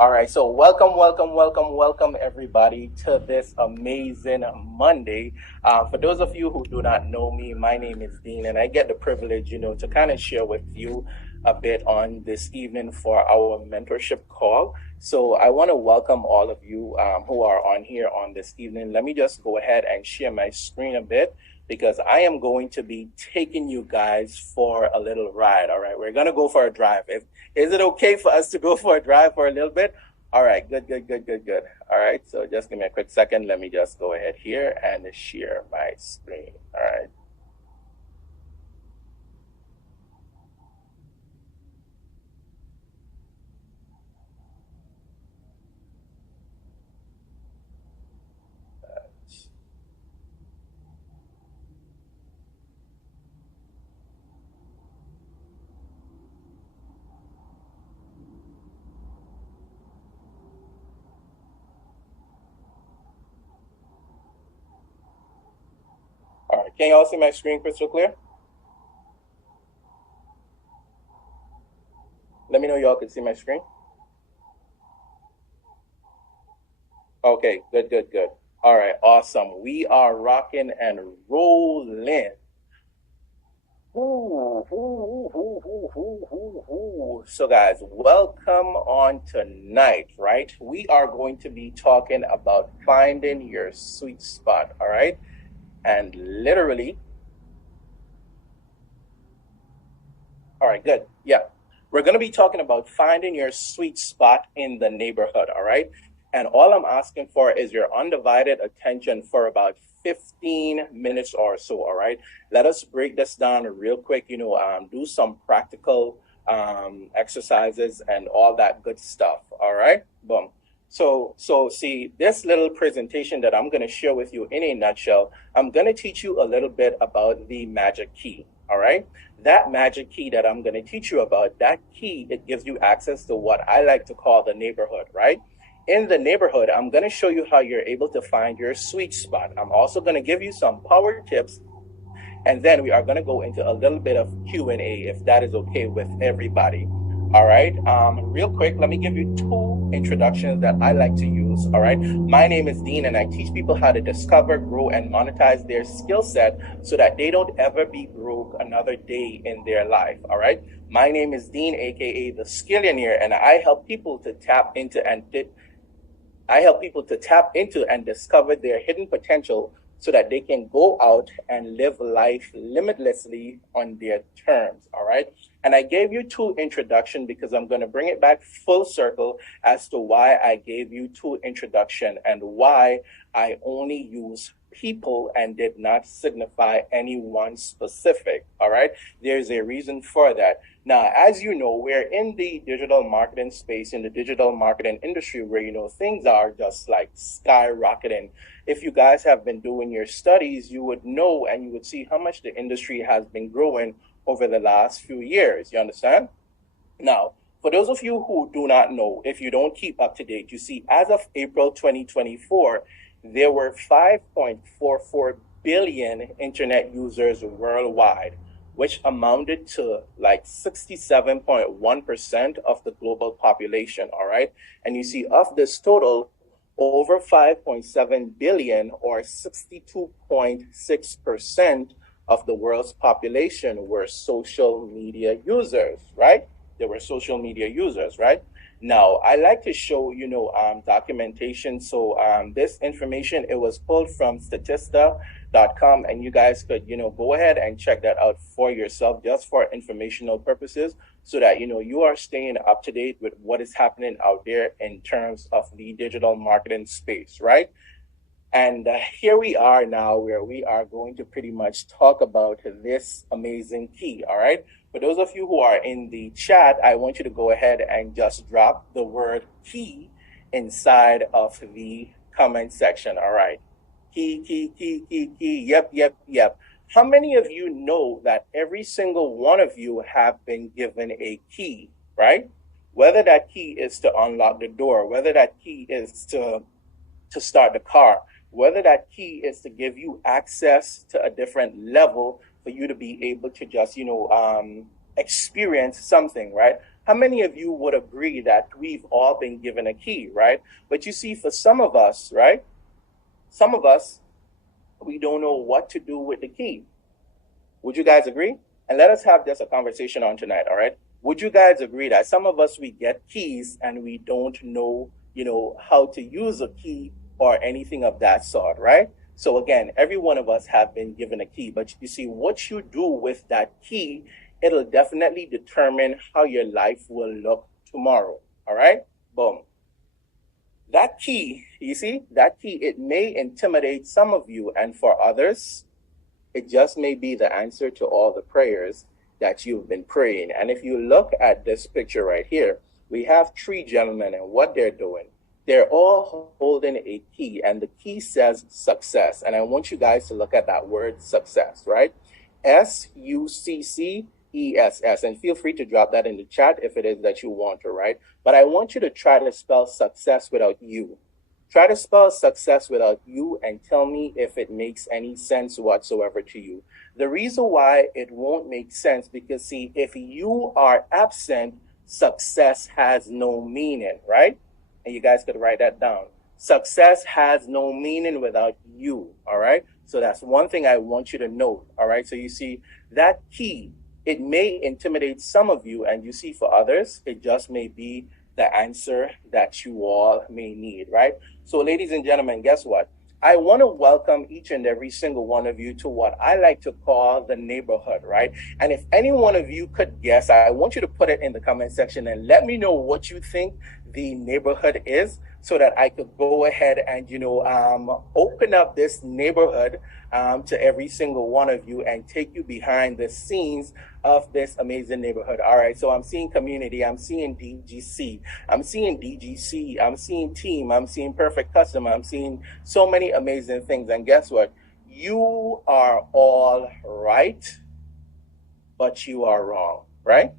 All right, so welcome everybody to this amazing Monday. For those of you who do not know me, my name is Dean, and I get the privilege, to kind of share with you a bit on this evening for our mentorship call. So I want to welcome all of you who are on here on this evening. Let me just go ahead and share my screen a bit because I am going to be taking you guys for a little ride. All right, we're going to go for a drive. Is it okay for us to go for a drive for a little bit? All right, good. All right, so just give me a quick second. Let me just go ahead here and share my screen. All right. All right, can you all see my screen crystal clear? Let me know y'all can see my screen. Okay, good. All right, awesome. We are rocking and rolling. So guys, welcome on tonight, right? We are going to be talking about finding your sweet spot, all right? And literally, all right, good. Yeah. We're going to be talking about finding your sweet spot in the neighborhood, all right? And all I'm asking for is your undivided attention for about 15 minutes or so, all right? Let us break this down real quick, do some practical exercises and all that good stuff, all right? Boom. So see, this little presentation that I'm going to share with you in a nutshell, I'm going to teach you a little bit about the magic key, all right? That magic key that I'm going to teach you about, that key, it gives you access to what I like to call the neighborhood, right? In the neighborhood, I'm going to show you how you're able to find your sweet spot. I'm also going to give you some power tips, and then we are going to go into a little bit of Q&A if that is okay with everybody. All right. Real quick, let me give you two introductions that I like to use. All right. My name is Dean, and I teach people how to discover, grow, and monetize their skill set so that they don't ever be broke another day in their life. All right. My name is Dean, aka the Skillionaire, and I help people to tap into and discover their hidden potential so that they can go out and live life limitlessly on their terms, all right? And I gave you two introduction because I'm going to bring it back full circle as to why I gave you two introduction and why I only use people and did not signify anyone specific, all right? There's a reason for that. Now, as you know, we're in the digital marketing space, in the digital marketing industry where, things are just like skyrocketing. If you guys have been doing your studies, you would know and you would see how much the industry has been growing over the last few years. You understand? Now, for those of you who do not know, if you don't keep up to date, you see, as of April 2024, there were 5.44 billion internet users worldwide, which amounted to like 67.1% of the global population, all right? And you see, of this total, over 5.7 billion or 62.6% of the world's population were social media users, right? They were social media users, right? Now, I like to show, documentation. So this information, it was pulled from Statista.com, and you guys could, go ahead and check that out for yourself just for informational purposes so that, you are staying up to date with what is happening out there in terms of the digital marketing space, right? And here we are now where we are going to pretty much talk about this amazing key, all right? For those of you who are in the chat, I want you to go ahead and just drop the word key inside of the comment section, all right? Key, yep. How many of you know that every single one of you have been given a key, right? Whether that key is to unlock the door, whether that key is to start the car, whether that key is to give you access to a different level for you to be able to just, experience something, right? How many of you would agree that we've all been given a key, right? But you see, for some of us, right? Some of us, we don't know what to do with the key. Would you guys agree? And let us have just a conversation on tonight, all right? Would you guys agree that some of us, we get keys and we don't know, how to use a key or anything of that sort, right? So again, every one of us have been given a key, but you see, what you do with that key, it'll definitely determine how your life will look tomorrow, all right? Boom. That key, you see, that key, it may intimidate some of you, and for others, it just may be the answer to all the prayers that you've been praying. And if you look at this picture right here, we have three gentlemen, and what they're doing, they're all holding a key, and the key says success. And I want you guys to look at that word success, right? SUCCESS, and feel free to drop that in the chat if it is that you want to, right? But I want you to try to spell success without you. Try to spell success without you and tell me if it makes any sense whatsoever to you. The reason why it won't make sense, because see, if you are absent, success has no meaning, right? And you guys could write that down. Success has no meaning without you, all right? So that's one thing I want you to know, all right? So you see, that key, it may intimidate some of you, and you see, for others, it just may be the answer that you all may need, right? So ladies and gentlemen, guess what? I want to welcome each and every single one of you to what I like to call the neighborhood, right? And if any one of you could guess, I want you to put it in the comment section and let me know what you think the neighborhood is, so that I could go ahead and, open up this neighborhood to every single one of you and take you behind the scenes of this amazing neighborhood. All right, so I'm seeing community, I'm seeing DGC, I'm seeing DGC, I'm seeing team, I'm seeing perfect customer, I'm seeing so many amazing things. And guess what? You are all right, but you are wrong, right?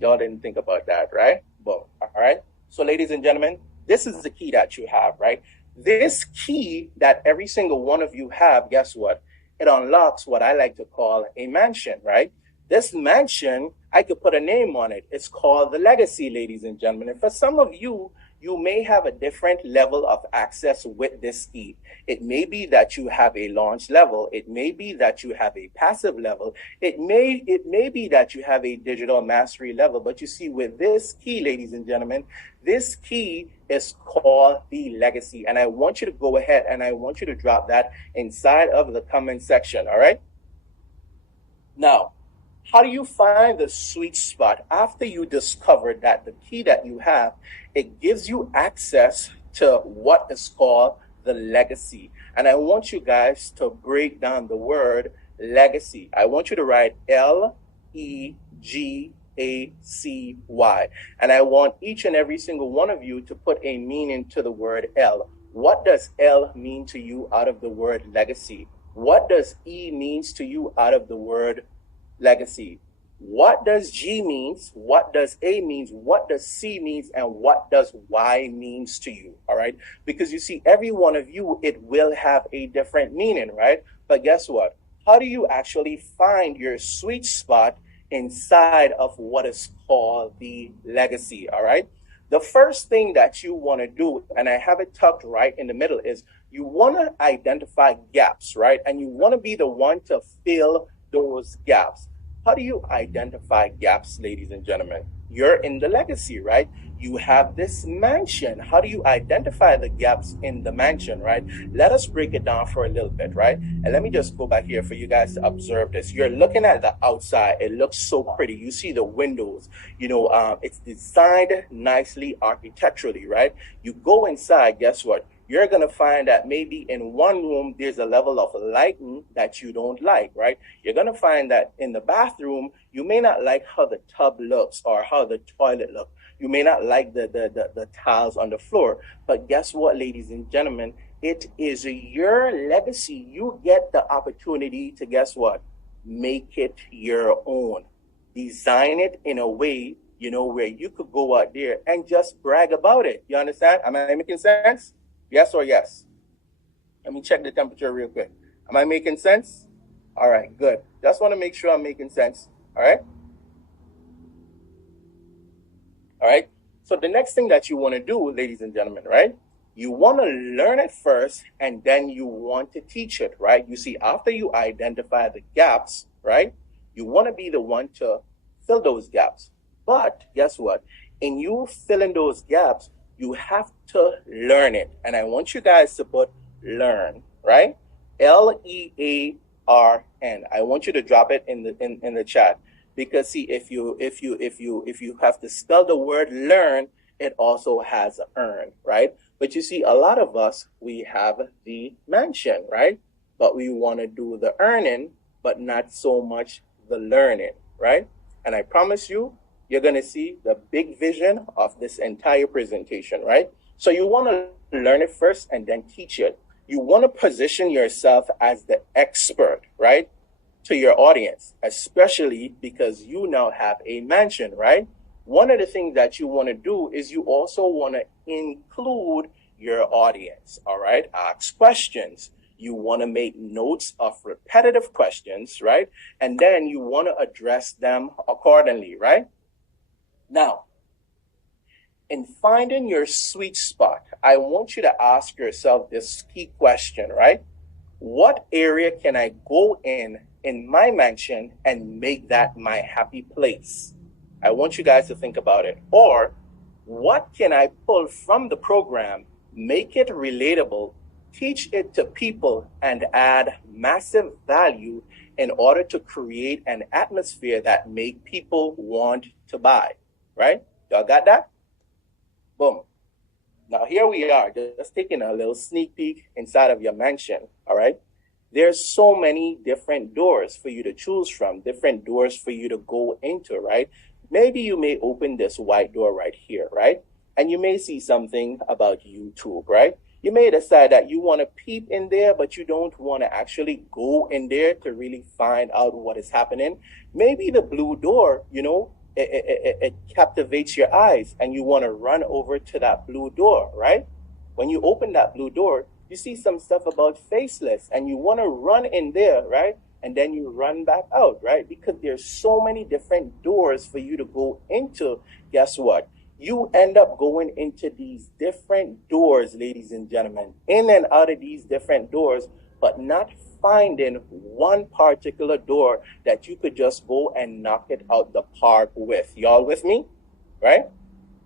Y'all didn't think about that, right? Boom. All right. So ladies and gentlemen, this is the key that you have, right? This key that every single one of you have, guess what? It unlocks what I like to call a mansion, right? This mansion, I could put a name on it. It's called the legacy, ladies and gentlemen. And for some of you, you may have a different level of access with this key. It may be that you have a launch level. It may be that you have a passive level. It may be that you have a digital mastery level. But you see, with this key, ladies and gentlemen, this key is called the legacy. And I want you to go ahead and I want you to drop that inside of the comment section, all right? Now, how do you find the sweet spot after you discover that the key that you have, it gives you access to what is called the legacy? And I want you guys to break down the word legacy. I want you to write LEGACY. And I want each and every single one of you to put a meaning to the word L. What does L mean to you out of the word legacy? What does E means to you out of the word legacy? What does G means? What does A means? What does C means? And what does Y means to you? All right. Because you see, every one of you, it will have a different meaning, right? But guess what? How do you actually find your sweet spot inside of what is called the legacy? All right. The first thing that you want to do, and I have it tucked right in the middle, is you want to identify gaps, right? And you want to be the one to fill those gaps. How do you identify gaps, ladies and gentlemen? You're in the legacy, right? You have this mansion. How do you identify the gaps in the mansion, right? Let us break it down for a little bit, right? And let me just go back here for you guys to observe this. You're looking at the outside. It looks so pretty. You see the windows, it's designed nicely architecturally, right? You go inside, guess what? You're going to find that maybe in one room, there's a level of lighting that you don't like, right? You're going to find that in the bathroom, you may not like how the tub looks or how the toilet looks. You may not like the tiles on the floor. But guess what, ladies and gentlemen? It is your legacy. You get the opportunity to, guess what? Make it your own. Design it in a way, where you could go out there and just brag about it. You understand? Am I making sense? Yes or yes? Let me check the temperature real quick. Am I making sense? All right, good. Just want to make sure I'm making sense. All right? All right. So the next thing that you want to do, ladies and gentlemen, right? You want to learn it first and then you want to teach it, right? You see, after you identify the gaps, right? You want to be the one to fill those gaps. But guess what? In you filling those gaps, you have to learn it. And I want you guys to put learn, right? Learn. I want you to drop it in the chat. Because see, if you have to spell the word learn, it also has earn, right? But you see, a lot of us, we have the mention, right? But we want to do the earning, but not so much the learning, right? And I promise you, you're going to see the big vision of this entire presentation, right? So you want to learn it first and then teach it. You want to position yourself as the expert, right? To your audience, especially because you now have a mansion, right? One of the things that you want to do is you also want to include your audience, all right? Ask questions. You want to make notes of repetitive questions, right? And then you want to address them accordingly, right? Now, in finding your sweet spot, I want you to ask yourself this key question, right? What area can I go in my mansion and make that my happy place? I want you guys to think about it. Or what can I pull from the program, make it relatable, teach it to people, and add massive value in order to create an atmosphere that make people want to buy, right? Y'all got that? Boom. Now here we are, just taking a little sneak peek inside of your mansion, all right? There's so many different doors for you to choose from, different doors for you to go into, right? Maybe you may open this white door right here, right? And you may see something about YouTube, right? You may decide that you want to peep in there, but you don't want to actually go in there to really find out what is happening. Maybe the blue door, you know, it captivates your eyes and you want to run over to that blue door, right? When you open that blue door, you see some stuff about faceless and you want to run in there, right? And then you run back out, right? Because there's so many different doors for you to go into. Guess what? You end up going into these different doors, ladies and gentlemen, in and out of these different doors, but not finding one particular door that you could just go and knock it out the park with. Y'all with me? Right?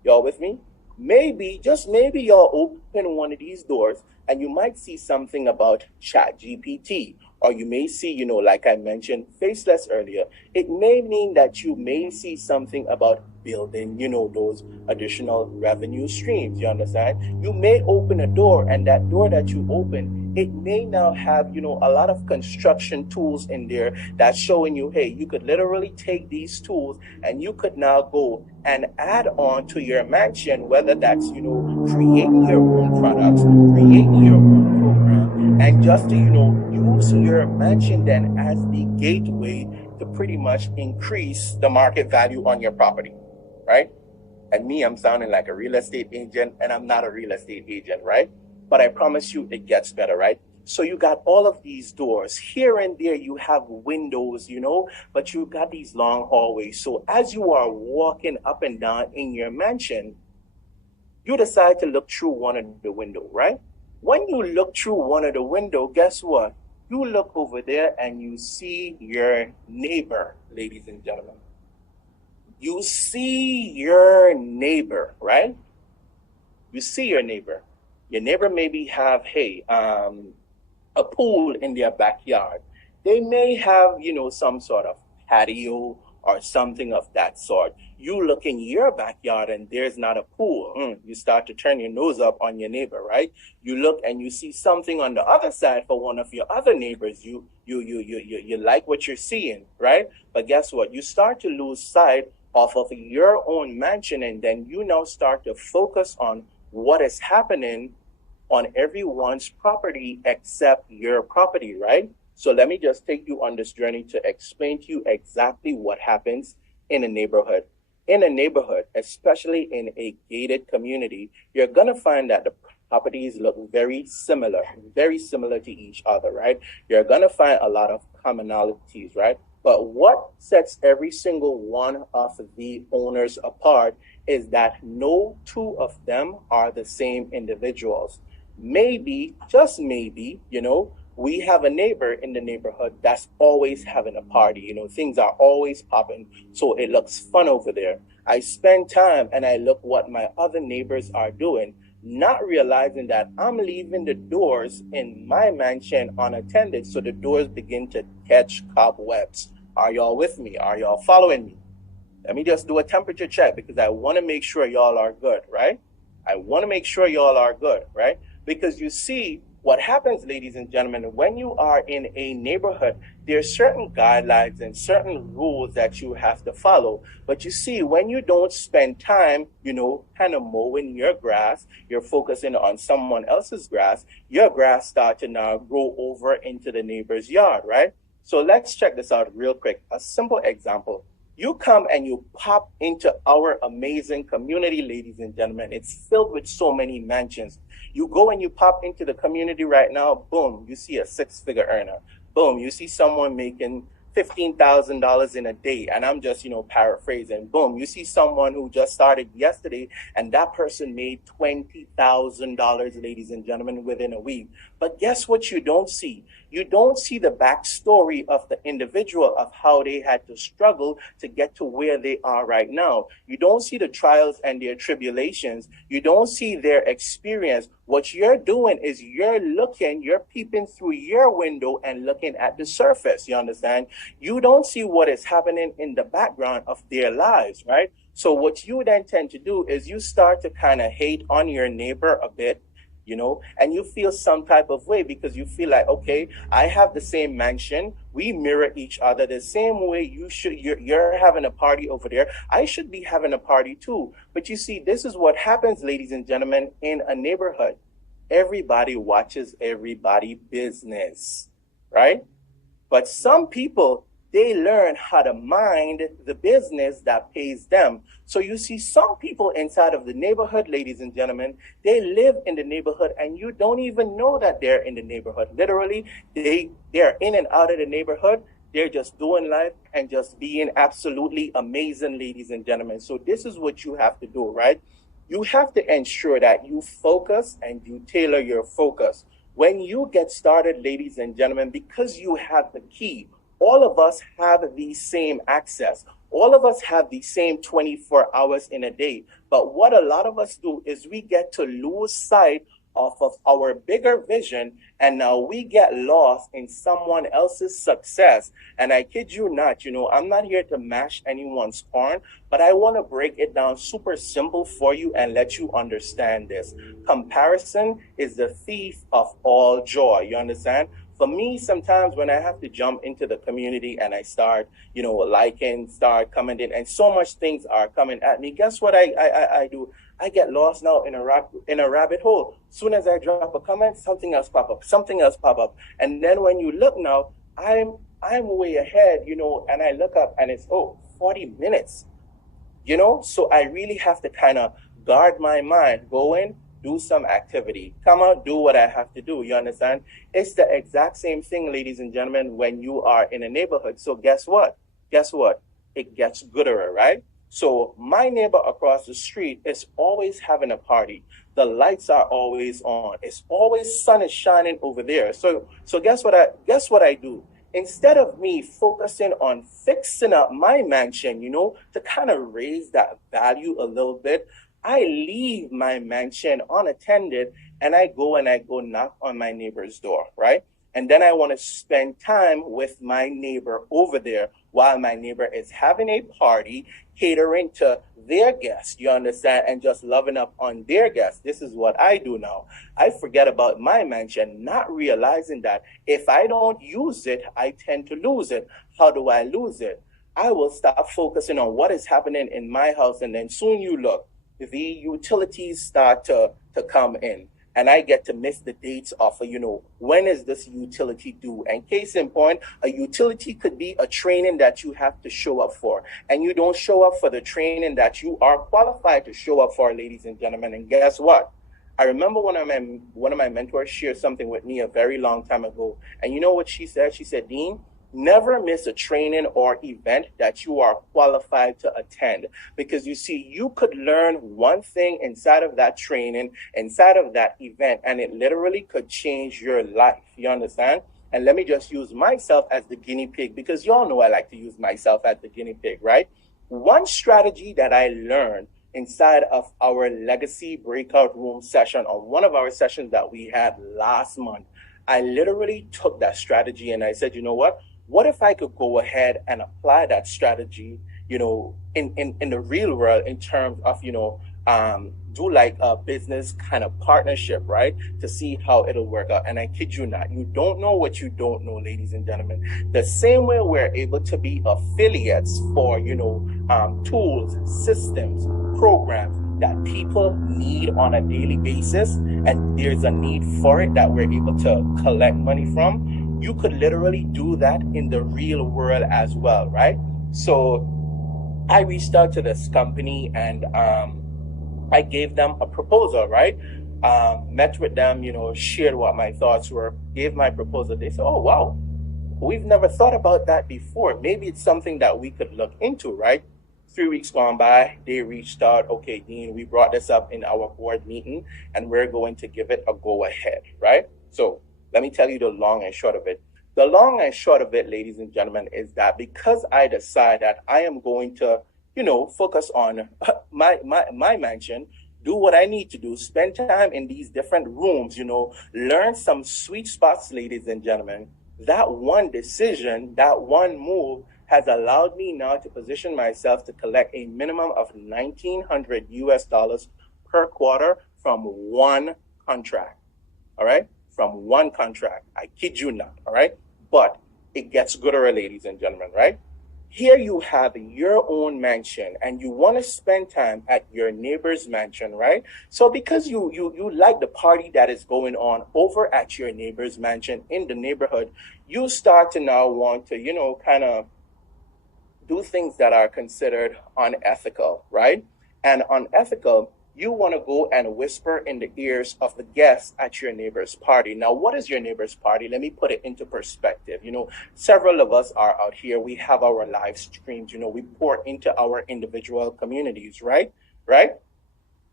Y'all with me? Maybe, just maybe y'all open one of these doors and you might see something about ChatGPT, or you may see, you know, like I mentioned, faceless earlier. It may mean that you may see something about building, you know, those additional revenue streams. You understand? You may open a door, and that door that you open, it may now have, you know, a lot of construction tools in there that's showing you, hey, you could literally take these tools and you could now go and add on to your mansion, whether that's, you know, creating your own products, creating your own program, and just to, you know, use your mansion then as the gateway to pretty much increase the market value on your property, right? And me, I'm sounding like a real estate agent, and I'm not a real estate agent, right? But I promise you it gets better, right? So you got all of these doors. Here and there you have windows, you know, but you got these long hallways. So as you are walking up and down in your mansion, you decide to look through one of the windows, right? When you look through one of the windows, guess what? You look over there and you see your neighbor, ladies and gentlemen. You see your neighbor, right? You see your neighbor. Your neighbor maybe have, hey, a pool in their backyard. They may have, you know, some sort of patio or something of that sort. You look in your backyard and there's not a pool. You start to turn your nose up on your neighbor, right? You look and you see something on the other side for one of your other neighbors. You like what you're seeing, right? But guess what? You start to lose sight off of your own mansion, and then you now start to focus on what is happening on everyone's property except your property, right? So let me just take you on this journey to explain to you exactly what happens in a neighborhood. In a neighborhood, especially in a gated community, you're gonna find that the properties look very similar to each other, right? You're gonna find a lot of commonalities, right? But what sets every single one of the owners apart is that no two of them are the same individuals. Maybe, just maybe, we have a neighbor in the neighborhood that's always having a party. Things are always popping, so it looks fun over there. I spend time and I look what my other neighbors are doing, not realizing that I'm leaving the doors in my mansion unattended, so the doors begin to catch cobwebs. Are y'all with me? Are y'all following me? Let me just do a temperature check because I want to make sure y'all are good, right? I want to make sure y'all are good, right? Because you see, what happens, ladies and gentlemen, when you are in a neighborhood, there's certain guidelines and certain rules that you have to follow. But you see, when you don't spend time, kind of mowing your grass, you're focusing on someone else's grass, your grass starts to now grow over into the neighbor's yard, right? So let's check this out real quick. A simple example. You come and you pop into our amazing community, ladies and gentlemen. It's filled with so many mansions. You go and you pop into the community right now, boom, you see a six-figure earner. Boom, you see someone making $15,000 in a day. And I'm just, paraphrasing. Boom, you see someone who just started yesterday and that person made $20,000, ladies and gentlemen, within a week. But guess what you don't see? You don't see the backstory of the individual, of how they had to struggle to get to where they are right now. You don't see the trials and their tribulations. You don't see their experience. What you're doing is you're peeping through your window and looking at the surface. You understand? You don't see what is happening in the background of their lives, right? So what you then tend to do is you start to kind of hate on your neighbor a bit, and you feel some type of way because you feel like, okay, I have the same mansion. We mirror each other the same way you're having a party over there. I should be having a party too. But you see, this is what happens, ladies and gentlemen, in a neighborhood. Everybody watches everybody business, right? But some people, they learn how to mind the business that pays them. So you see some people inside of the neighborhood, ladies and gentlemen, they live in the neighborhood and you don't even know that they're in the neighborhood. Literally, they're in and out of the neighborhood. They're just doing life and just being absolutely amazing, ladies and gentlemen. So this is what you have to do, right? You have to ensure that you focus and you tailor your focus. When you get started, ladies and gentlemen, because you have the key, all of us have the same access. All of us have the same 24 hours in a day. But what a lot of us do is we get to lose sight of our bigger vision, and now we get lost in someone else's success. And I kid you not, I'm not here to mash anyone's corn, but I want to break it down super simple for you and let you understand this. Comparison is the thief of all joy. You understand? For me, sometimes when I have to jump into the community and I start, liking, start commenting, and so much things are coming at me, guess what I do? I get lost now in a rabbit hole. Soon as I drop a comment, something else pop up. And then when you look now, I'm way ahead, and I look up and it's 40 minutes. So I really have to kind of guard my mind, go in, do some activity, come out, do what I have to do. You understand? It's the exact same thing, ladies and gentlemen, when you are in a neighborhood. So guess what? It gets gooder, right? So my neighbor across the street is always having a party. The lights are always on. It's always sun is shining over there. So guess what I do? Instead of me focusing on fixing up my mansion, to kind of raise that value a little bit, I leave my mansion unattended and I go knock on my neighbor's door, right? And then I want to spend time with my neighbor over there while my neighbor is having a party, catering to their guests, you understand, and just loving up on their guests. This is what I do now. I forget about my mansion, not realizing that if I don't use it, I tend to lose it. How do I lose it? I will stop focusing on what is happening in my house, and then soon you look, the utilities start to come in. And I get to miss the dates of, when is this utility due? And case in point, a utility could be a training that you have to show up for. And you don't show up for the training that you are qualified to show up for, ladies and gentlemen. And guess what? I remember one of my mentors shared something with me a very long time ago. And you know what she said? She said, Dean, Never miss a training or event that you are qualified to attend, because you see, you could learn one thing inside of that training, inside of that event, and it literally could change your life. You understand? And let me just use myself as the guinea pig, because y'all know I like to use myself as the guinea pig, right? One strategy that I learned inside of our legacy breakout room session, or one of our sessions that we had last month, I literally took that strategy and I said, you know what if I could go ahead and apply that strategy, in the real world, in terms of, do like a business kind of partnership, right? To see how it'll work out. And I kid you not, you don't know what you don't know, ladies and gentlemen. The same way we're able to be affiliates for, tools, systems, programs that people need on a daily basis, and there's a need for it that we're able to collect money from. You could literally do that in the real world as well, right? So I reached out to this company and I gave them a proposal, right? Met with them, shared what my thoughts were, gave my proposal. They said, oh, wow, we've never thought about that before. Maybe it's something that we could look into, right? 3 weeks gone by, they reached out. Okay, Dean, we brought this up in our board meeting and we're going to give it a go ahead, right? So let me tell you the long and short of it. The long and short of it, ladies and gentlemen, is that because I decide that I am going to, focus on my mansion, do what I need to do, spend time in these different rooms, learn some sweet spots, ladies and gentlemen, that one decision, that one move has allowed me now to position myself to collect a minimum of $1,900 per quarter from one contract. All right? From one contract. I kid you not. All right? But it gets gooder, ladies and gentlemen, right? Here you have your own mansion and you want to spend time at your neighbor's mansion, right? So because you like the party that is going on over at your neighbor's mansion in the neighborhood, you start to now want to, kind of do things that are considered unethical, right? And unethical, you want to go and whisper in the ears of the guests at your neighbor's party. Now, what is your neighbor's party? Let me put it into perspective. Several of us are out here. We have our live streams. We pour into our individual communities, right? Right?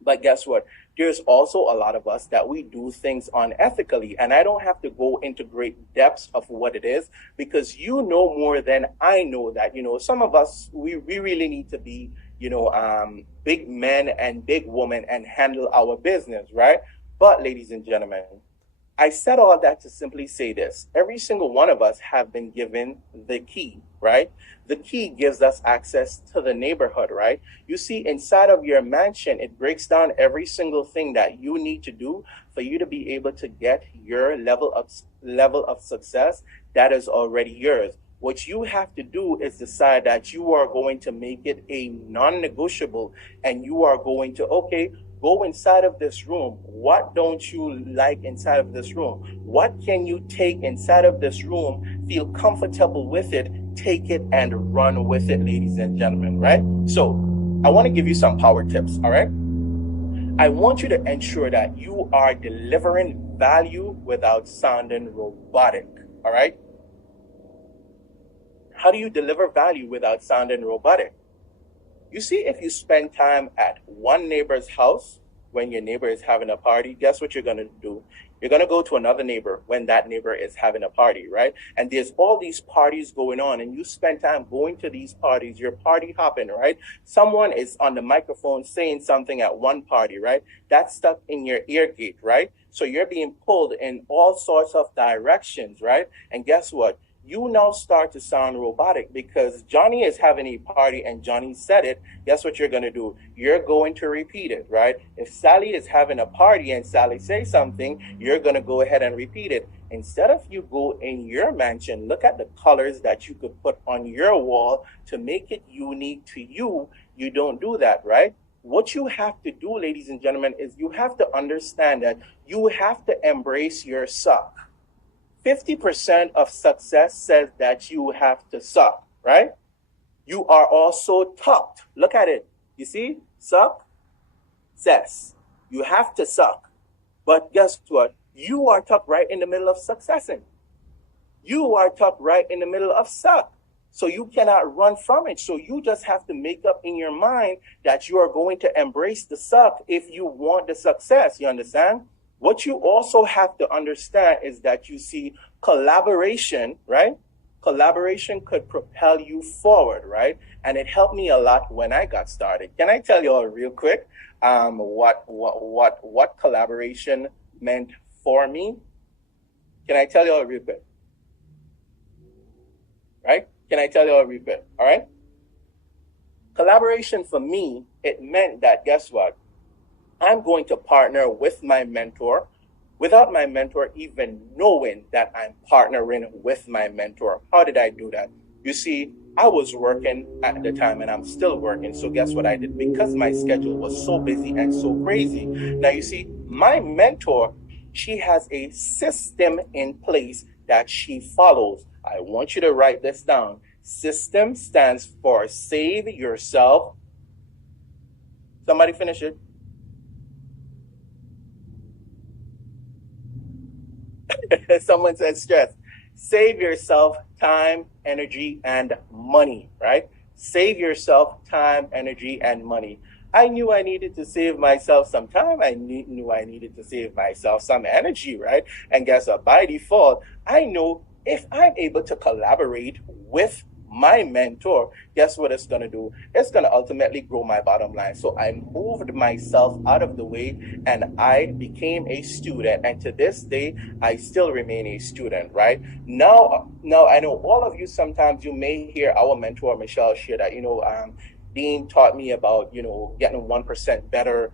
But guess what? There's also a lot of us that we do things unethically. And I don't have to go into great depths of what it is, because you know more than I know that, some of us, we really need to be, big men and big women and handle our business, right? But ladies and gentlemen, I said all that to simply say this. Every single one of us have been given the key, right? The key gives us access to the neighborhood, right? You see, inside of your mansion, it breaks down every single thing that you need to do for you to be able to get your level of success that is already yours. What you have to do is decide that you are going to make it a non-negotiable, and you are going to, go inside of this room. What don't you like inside of this room? What can you take inside of this room? Feel comfortable with it. Take it and run with it, ladies and gentlemen, right? So I want to give you some power tips, all right? I want you to ensure that you are delivering value without sounding robotic, all right? How do you deliver value without sounding robotic? You see, if you spend time at one neighbor's house when your neighbor is having a party, guess what you're going to do? You're going to go to another neighbor when that neighbor is having a party, right? And there's all these parties going on, and you spend time going to these parties. You're party hopping, right? Someone is on the microphone saying something at one party, right? That's stuck in your ear gate, right? So you're being pulled in all sorts of directions, right? And guess what? You now start to sound robotic, because Johnny is having a party and Johnny said it. Guess what you're going to do? You're going to repeat it, right? If Sally is having a party and Sally says something, you're going to go ahead and repeat it. Instead of you go in your mansion, look at the colors that you could put on your wall to make it unique to you. You don't do that, right? What you have to do, ladies and gentlemen, is you have to understand that you have to embrace your suck. 50% of success says that you have to suck, right? You are also tucked. Look at it. You see? Suck, success. You have to suck. But guess what? You are tucked right in the middle of successing. You are tucked right in the middle of suck. So you cannot run from it. So you just have to make up in your mind that you are going to embrace the suck if you want the success. You understand? What you also have to understand is that you see collaboration, right? Collaboration could propel you forward, right? And it helped me a lot when I got started. Can I tell you all real quick what collaboration meant for me? Can I tell you all real quick? Right? Can I tell you all real quick? All right? Collaboration for me, it meant that, guess what? I'm going to partner with my mentor without my mentor even knowing that I'm partnering with my mentor. How did I do that? You see, I was working at the time and I'm still working. So guess what I did? Because my schedule was so busy and so crazy. Now, you see, my mentor, she has a system in place that she follows. I want you to write this down. System stands for save yourself. Somebody finish it. Someone said stress. Save yourself time, energy, and money, right? Save yourself time, energy, and money. I knew I needed to save myself some time. I knew I needed to save myself some energy, right? And guess what? By default, I know if I'm able to collaborate with my mentor, guess what it's going to do? It's going to ultimately grow my bottom line. So I moved myself out of the way and I became a student. And to this day, I still remain a student, right? Now I know all of you, sometimes you may hear our mentor, Michelle, share that, Dean taught me about, getting 1% better,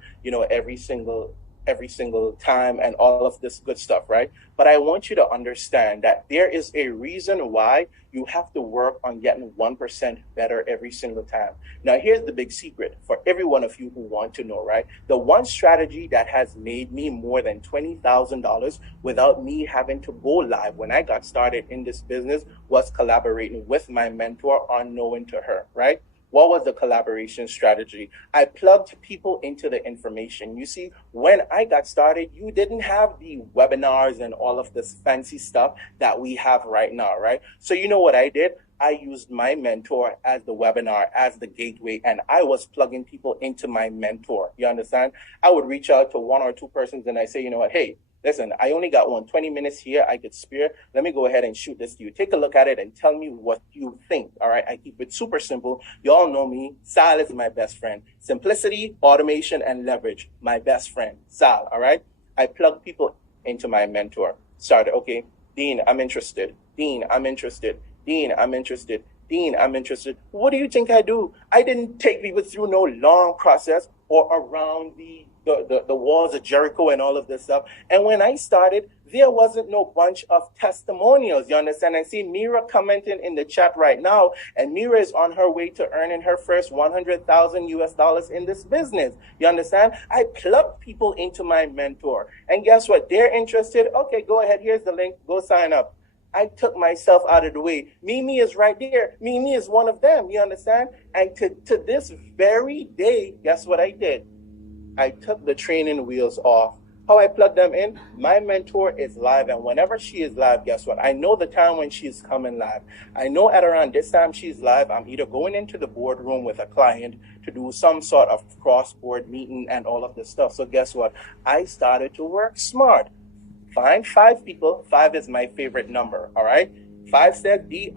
every single time and all of this good stuff, right? But I want you to understand that there is a reason why you have to work on getting 1% better every single time. Now, here's the big secret for every one of you who want to know, right? The one strategy that has made me more than $20,000 without me having to go live when I got started in this business was collaborating with my mentor unknown to her, right? What was the collaboration strategy? I plugged people into the information. You see, when I got started, you didn't have the webinars and all of this fancy stuff that we have right now, right? So you know what I did? I used my mentor as the webinar, as the gateway, and I was plugging people into my mentor. You understand? I would reach out to one or two persons and I say, you know what, hey, listen, I only got 20 minutes here I could spare. Let me go ahead and shoot this to you. Take a look at it and tell me what you think. All right. I keep it super simple. You all know me. Sal is my best friend. Simplicity, automation, and leverage. My best friend, Sal. All right. I plug people into my mentor. Started. Okay. Dean, I'm interested. Dean, I'm interested. Dean, I'm interested. Dean, I'm interested. What do you think I do? I didn't take people through no long process or around the walls of Jericho and all of this stuff. And when I started, there wasn't no bunch of testimonials. You understand? I see Mira commenting in the chat right now, and Mira is on her way to earning her first 100,000 US dollars in this business. You understand? I plugged people into my mentor, and guess what? They're interested. Okay, go ahead. Here's the link. Go sign up. I took myself out of the way. Mimi is right there. Mimi is one of them. You understand? And to this very day, guess what I did? I took the training wheels off. How I plug them in? My mentor is live, and whenever she is live, guess what? I know the time when she's coming live. I know at around this time she's live, I'm either going into the boardroom with a client to do some sort of cross-board meeting and all of this stuff. So guess what? I started to work smart. Find 5 people. 5 is my favorite number, all right? 5 says DREAM,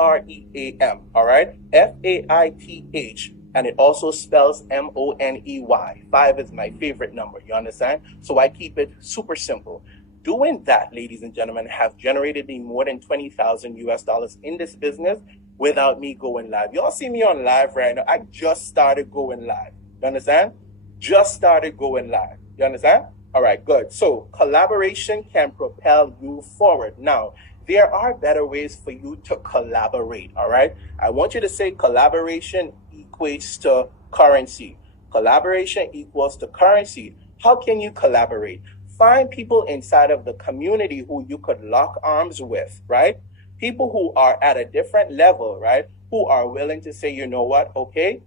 all right? FAITH. And it also spells MONEY. 5 is my favorite number. You understand? So I keep it super simple. Doing that, ladies and gentlemen, have generated me more than 20,000 US dollars in this business without me going live. Y'all see me on live right now. I just started going live. You understand? Just started going live. You understand? All right, good. So collaboration can propel you forward. Now, there are better ways for you to collaborate, all right? I want you to say collaboration equates to currency. Collaboration equals to currency. How can you collaborate? Find people inside of the community who you could lock arms with, right? People who are at a different level, right? Who are willing to say, you know what, okay,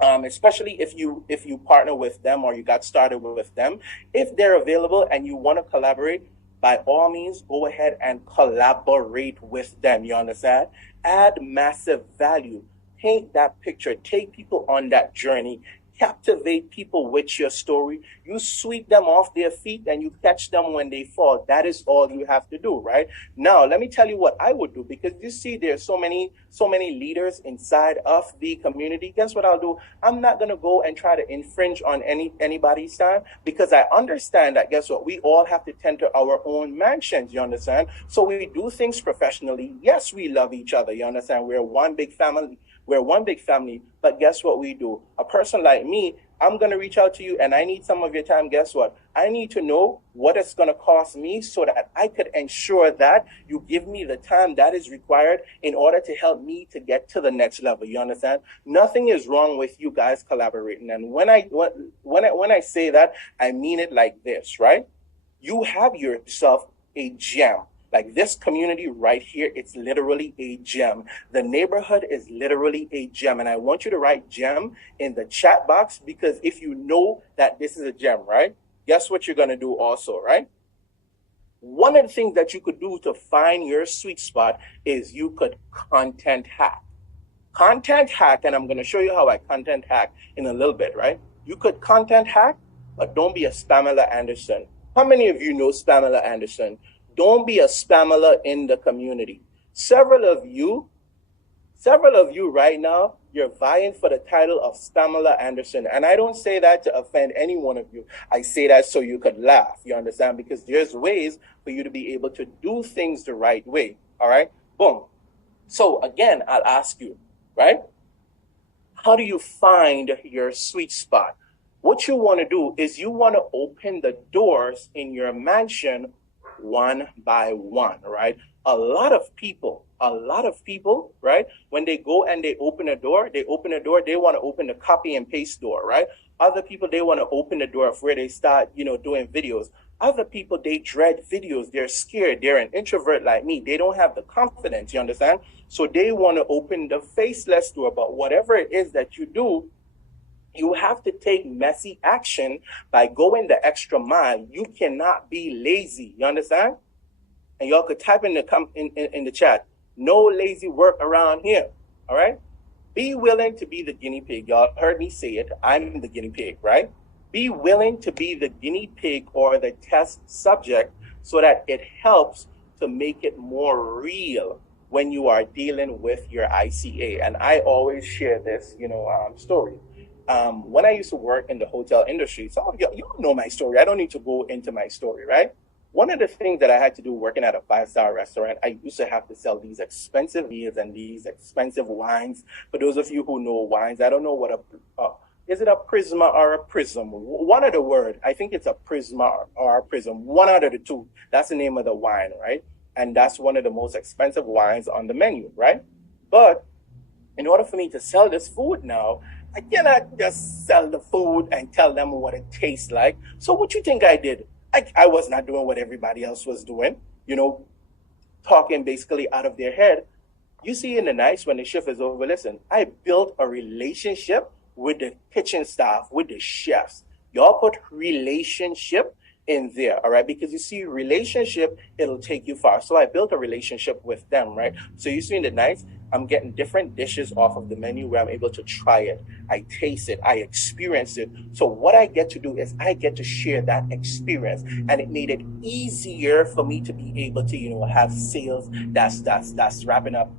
especially if you partner with them or you got started with them, if they're available and you want to collaborate, by all means, go ahead and collaborate with them. You understand? Add massive value. Paint that picture. Take people on that journey. Captivate people with your story. You sweep them off their feet and you catch them when they fall. That is all you have to do, right? Now, let me tell you what I would do, because you see there's so many leaders inside of the community. Guess what I'll do? I'm not going to go and try to infringe on anybody's time, because I understand that, guess what? We all have to tend to our own mansions, you understand? So we do things professionally. Yes, we love each other, you understand? We're one big family. We're one big family, but guess what we do? A person like me, I'm going to reach out to you and I need some of your time. Guess what? I need to know what it's going to cost me so that I could ensure that you give me the time that is required in order to help me to get to the next level. You understand? Nothing is wrong with you guys collaborating. And when I say that, I mean it like this, right? You have yourself a gem. Like this community right here, it's literally a gem. The neighborhood is literally a gem. And I want you to write gem in the chat box, because if you know that this is a gem, right? Guess what you're going to do also, right? One of the things that you could do to find your sweet spot is you could content hack. Content hack, and I'm going to show you how I content hack in a little bit, right? You could content hack, but don't be a Pamela Anderson. How many of you know Pamela Anderson? Don't be a spammer in the community. Several of you right now, you're vying for the title of Pamela Anderson. And I don't say that to offend any one of you. I say that so you could laugh, you understand? Because there's ways for you to be able to do things the right way, all right? Boom. So again, I'll ask you, right? How do you find your sweet spot? What you want to do is you want to open the doors in your mansion one by one, right? A lot of people, right? When they go and they open a door, they want to open the copy and paste door, right? Other people, they want to open the door of where they start, doing videos. Other people, they dread videos. They're scared. They're an introvert like me. They don't have the confidence, you understand? So they want to open the faceless door. But whatever it is that you do, you have to take messy action by going the extra mile. You cannot be lazy. You understand? And y'all could type in the chat, no lazy work around here. All right? Be willing to be the guinea pig. Y'all heard me say it. I'm the guinea pig, right? Be willing to be the guinea pig or the test subject so that it helps to make it more real when you are dealing with your ICA. And I always share this, story. When I used to work in the hotel industry, some of you know my story. I don't need to go into my story, right? One of the things that I had to do working at a 5-star restaurant, I used to have to sell these expensive meals and these expensive wines. For those of you who know wines, I don't know what is it a Prisma or a Prism? One of the word, I think it's a Prisma or a Prism. One out of the two. That's the name of the wine, right? And that's one of the most expensive wines on the menu, right? But in order for me to sell this food now, I cannot just sell the food and tell them what it tastes like. So what you think I did? I was not doing what everybody else was doing, talking basically out of their head. You see in the nights when the shift is over, listen, I built a relationship with the kitchen staff, with the chefs. Y'all put relationship in there, all right? Because you see, relationship, it'll take you far. So I built a relationship with them, right? So you see in the nights, I'm getting different dishes off of the menu where I'm able to try it. I taste it. I experience it. So what I get to do is I get to share that experience. And it made it easier for me to be able to, have sales that's wrapping up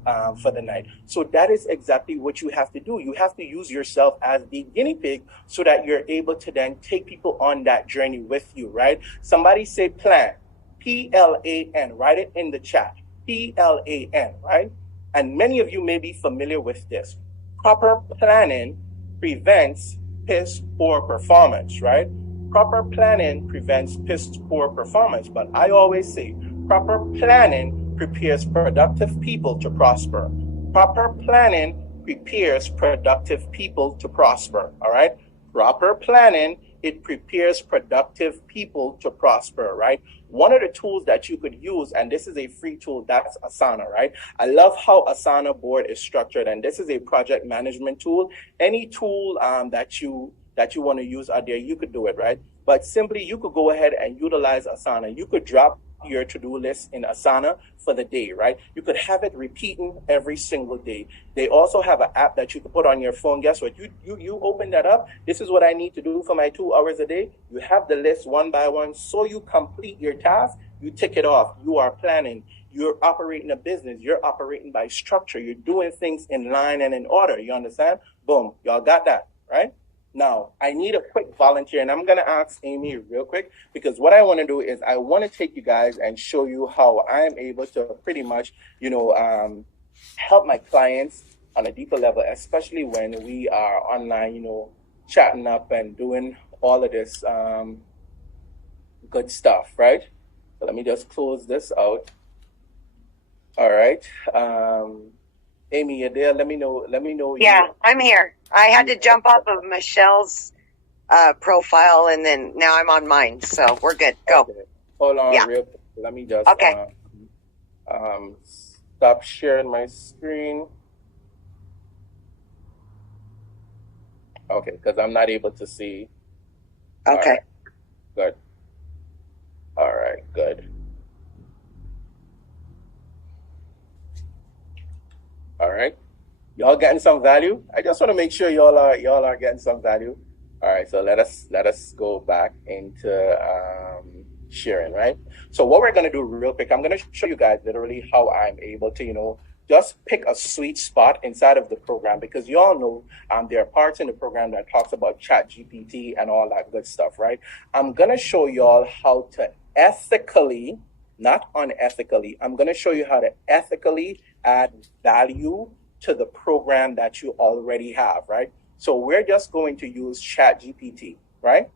for the night. So that is exactly what you have to do. You have to use yourself as the guinea pig so that you're able to then take people on that journey with you, right? Somebody say plan. P-L-A-N. Write it in the chat. P-L-A-N, right? And many of you may be familiar with this. Proper planning prevents piss poor performance, right? Proper planning prevents piss poor performance. But I always say proper planning prepares productive people to prosper. Proper planning prepares productive people to prosper, all right? Proper planning, it prepares productive people to prosper, right? One of the tools that you could use, and this is a free tool, that's Asana, right? I love how Asana board is structured, and this is a project management tool. Any tool that you want to use out there, you could do it, right? but simply you could go ahead and utilize Asana. You could drop your to-do list in Asana for the day, right? You could have it repeating every single day. They also have an app that you could put on your phone. Guess what? You open that up. This is what I need to do for my 2 hours a day. You have the list one by one, so you complete your task. You tick it off. You are planning. You're operating a business. You're operating by structure. You're doing things in line and in order. You understand? Boom. Y'all got that, right? Now, I need a quick volunteer, and I'm going to ask Amy real quick, because what I want to do is I want to take you guys and show you how I'm able to pretty much, help my clients on a deeper level, especially when we are online, chatting up and doing all of this good stuff, right? So let me just close this out. All right. Amy, you're there. Let me know. Yeah, I'm here. I had to jump off of Michelle's profile, and then now I'm on mine, so we're good. Go. Okay. Hold on real quick. Let me just stop sharing my screen. Okay, because I'm not able to see. Okay. All right. Good. All right, good. All right. Y'all getting some value? I just want to make sure y'all are getting some value. All right, so let us go back into sharing, right? So what we're gonna do real quick, I'm gonna show you guys literally how I'm able to, just pick a sweet spot inside of the program, because you all know there are parts in the program that talks about Chat GPT and all that good stuff, right? I'm gonna show y'all how to ethically, not unethically, I'm gonna show you how to ethically add value to the program that you already have, right? So we're just going to use ChatGPT, right?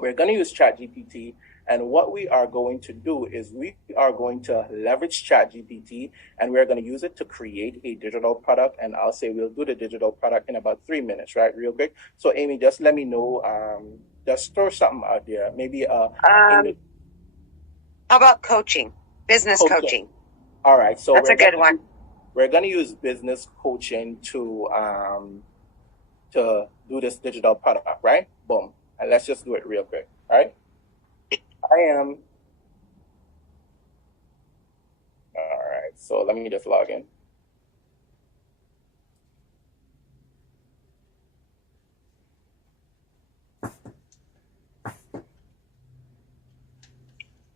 We're going to use ChatGPT, and what we are going to do is we are going to leverage ChatGPT, and we're going to use it to create a digital product. And I'll say we'll do the digital product in about 3 minutes, right? Real quick. So Amy, just let me know. Just throw something out there. Maybe how about coaching? Business coaching. All right. So that's a good one. We're going to use business coaching to do this digital product, right? Boom. And let's just do it real quick, all right? All right, so let me just log in.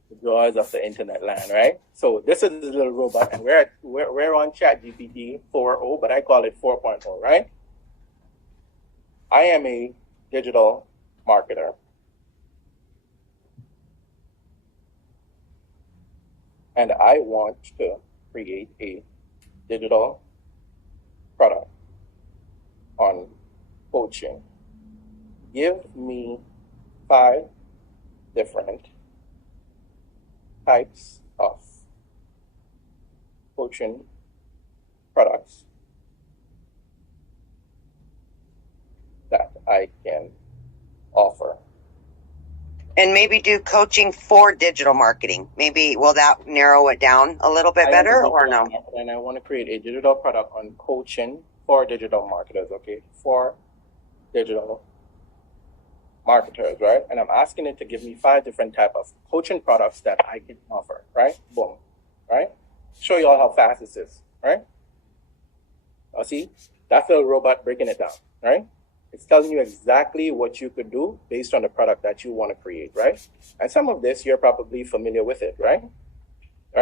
The joys of the internet land, right? So this is the little robot, and we're on ChatGPT 4.0, but I call it 4.0, right? I am a digital marketer. And I want to create a digital product on coaching. Give me 5 different types of coaching products that I can offer. And maybe do coaching for digital marketing. Maybe will that narrow it down a little bit better, or no? And I want to create a digital product on coaching for digital marketers, okay? For digital marketers, right? And I'm asking it to give me 5 different type of coaching products that I can offer, right? Boom, right? Show you all how fast this is, right? Now see, that's the robot breaking it down, right? It's telling you exactly what you could do based on the product that you want to create, right? And some of this, you're probably familiar with it, right? All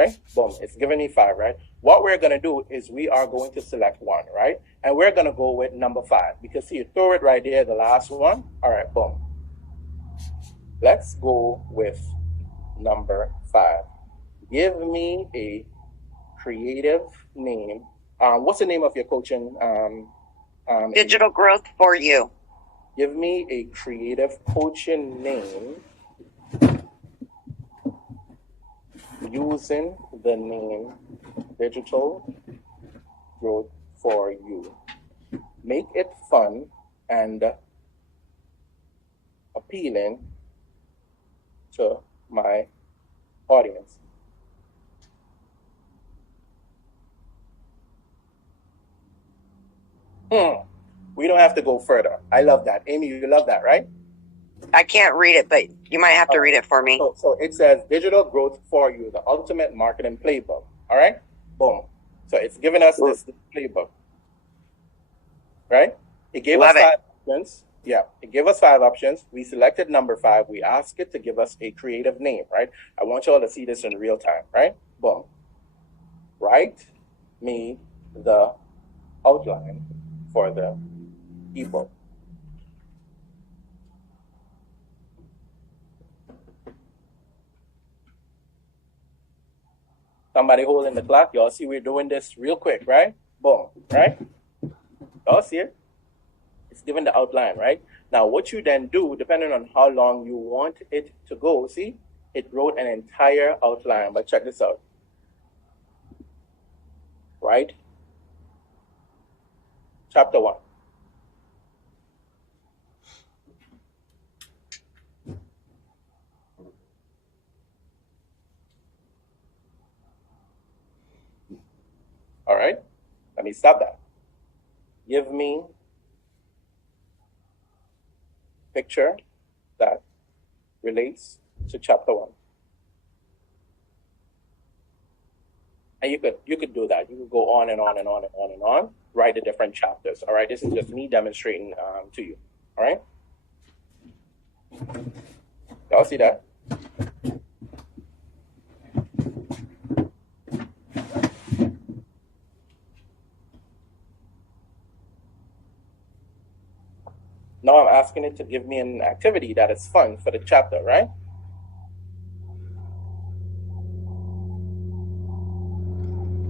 right, boom, it's giving me 5, right? What we're going to do is we are going to select 1, right? And we're going to go with number 5, because see, you throw it right there, the last one. All right, boom. Let's go with number 5. Give me a creative name. What's the name of your coaching? Digital growth for you. Give me a creative coaching name using the name Digital Growth for You. Make it fun and appealing to my audience. We don't have to go further. I love that. Amy, you love that, right? I can't read it, but you might have to read it for me. So it says digital growth for you, the ultimate marketing playbook. All right, boom. So it's giving us this playbook, right? It gave us 5 options. Yeah, it gave us 5 options. We selected number 5. We asked it to give us a creative name, right? I want you all to see this in real time, right? Boom. Write me the outline for the ebook. Somebody holding the clock. Y'all see we're doing this real quick, right? Boom, right? Y'all see it? It's given the outline, right? Now, what you then do, depending on how long you want it to go, see, it wrote an entire outline, but check this out, right? Chapter 1. All right, let me stop that. Give me a picture that relates to chapter 1. And you could do that. You could go on and on and on and on and on, write the different chapters. All right, this is just me demonstrating to you. All right, y'all see that? Now I'm asking it to give me an activity that is fun for the chapter, right?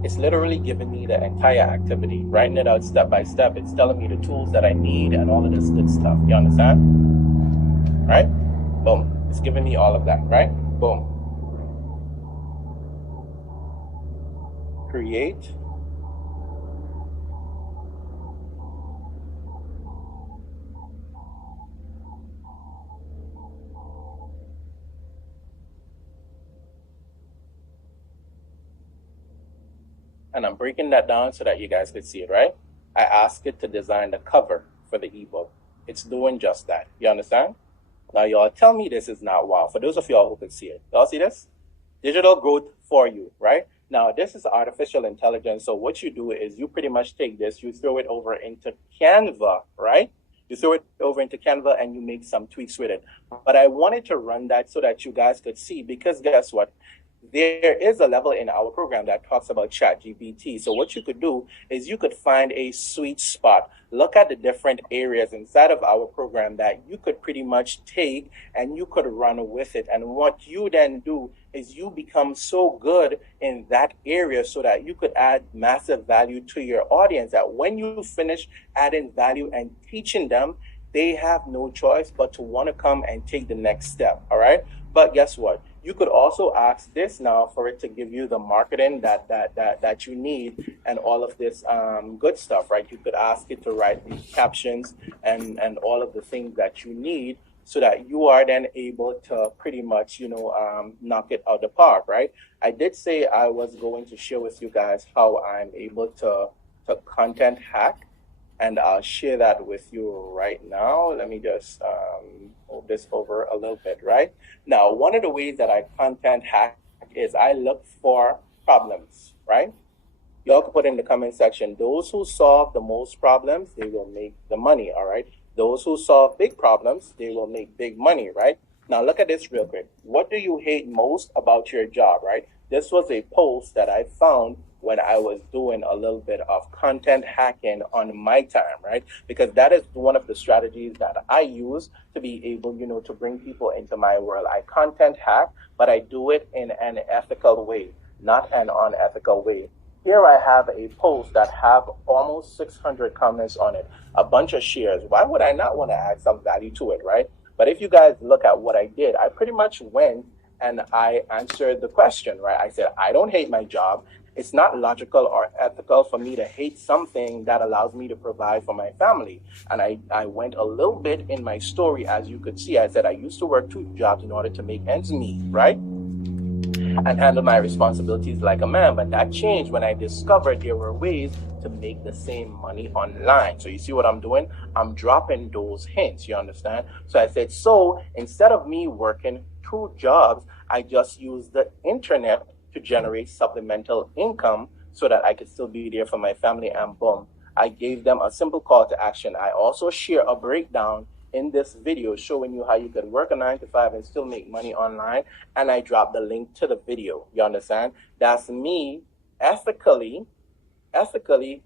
It's literally giving me the entire activity, writing it out step by step. It's telling me the tools that I need and all of this good stuff. You understand? Right? Boom. It's giving me all of that, right? Boom. Create. And I'm breaking that down so that you guys could see it, right? I asked it to design the cover for the ebook. It's doing just that. You understand? Now, y'all tell me this is not wow. For those of y'all who could see it. Y'all see this? Digital growth for you, right? Now, this is artificial intelligence. So what you do is you pretty much take this, you throw it over into Canva, right? You throw it over into Canva and you make some tweaks with it. But I wanted to run that so that you guys could see, because guess what? There is a level in our program that talks about ChatGPT. So what you could do is you could find a sweet spot. Look at the different areas inside of our program that you could pretty much take and you could run with it. And what you then do is you become so good in that area so that you could add massive value to your audience, that when you finish adding value and teaching them, they have no choice but to want to come and take the next step. All right. But guess what? You could also ask this now for it to give you the marketing that you need and all of this good stuff, right? You could ask it to write the captions and all of the things that you need so that you are then able to pretty much, knock it out the park, right? I did say I was going to share with you guys how I'm able to content hack, and I'll share that with you right now. Let me just move this over a little bit, right? Now, one of the ways that I content hack is I look for problems, right? Y'all can put in the comment section, those who solve the most problems, they will make the money, all right? Those who solve big problems, they will make big money, right? Now, look at this real quick. What do you hate most about your job, right? This was a post that I found when I was doing a little bit of content hacking on my time, right? Because that is one of the strategies that I use to be able, to bring people into my world. I content hack, but I do it in an ethical way, not an unethical way. Here I have a post that have almost 600 comments on it, a bunch of shares. Why would I not want to add some value to it, right? But if you guys look at what I did, I pretty much went and I answered the question, right? I said, I don't hate my job. It's not logical or ethical for me to hate something that allows me to provide for my family. And I went a little bit in my story, as you could see. I said I used to work 2 jobs in order to make ends meet, right? and handle my responsibilities like a man. But that changed when I discovered there were ways to make the same money online. So you see what I'm doing? I'm dropping those hints, you understand? So I said, so instead of me working 2 jobs, I just use the internet to generate supplemental income so that I could still be there for my family, and boom. I gave them a simple call to action. I also share a breakdown in this video showing you how you could work a 9 to 5 and still make money online. And I dropped the link to the video. You understand? That's me ethically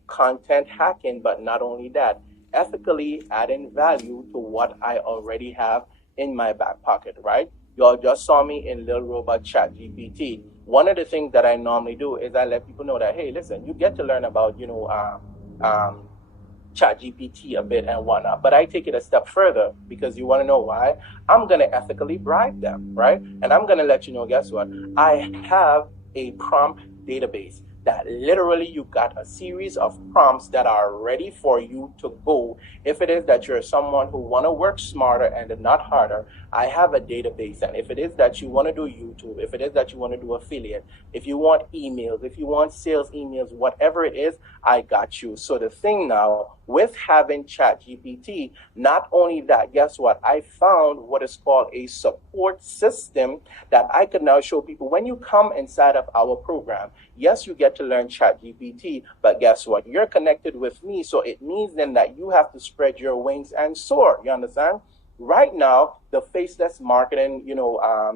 content hacking, but not only that, ethically adding value to what I already have in my back pocket, right? Y'all just saw me in Little Robot Chat GPT. One of the things that I normally do is I let people know that, hey, listen, you get to learn about, Chat GPT a bit and whatnot, but I take it a step further because you want to know why? I'm going to ethically bribe them, right? And I'm going to let you know, guess what? I have a prompt database that literally you got a series of prompts that are ready for you to go. If it is that you're someone who want to work smarter and not harder, I have a database. And if it is that you want to do YouTube, if it is that you want to do affiliate, if you want emails, if you want sales emails, whatever it is, I got you. So the thing now with having ChatGPT, not only that, guess what? I found what is called a support system that I can now show people. When you come inside of our program, yes, you get to learn ChatGPT, but guess what? You're connected with me, so it means then that you have to spread your wings and soar. You understand? Right now, the faceless marketing,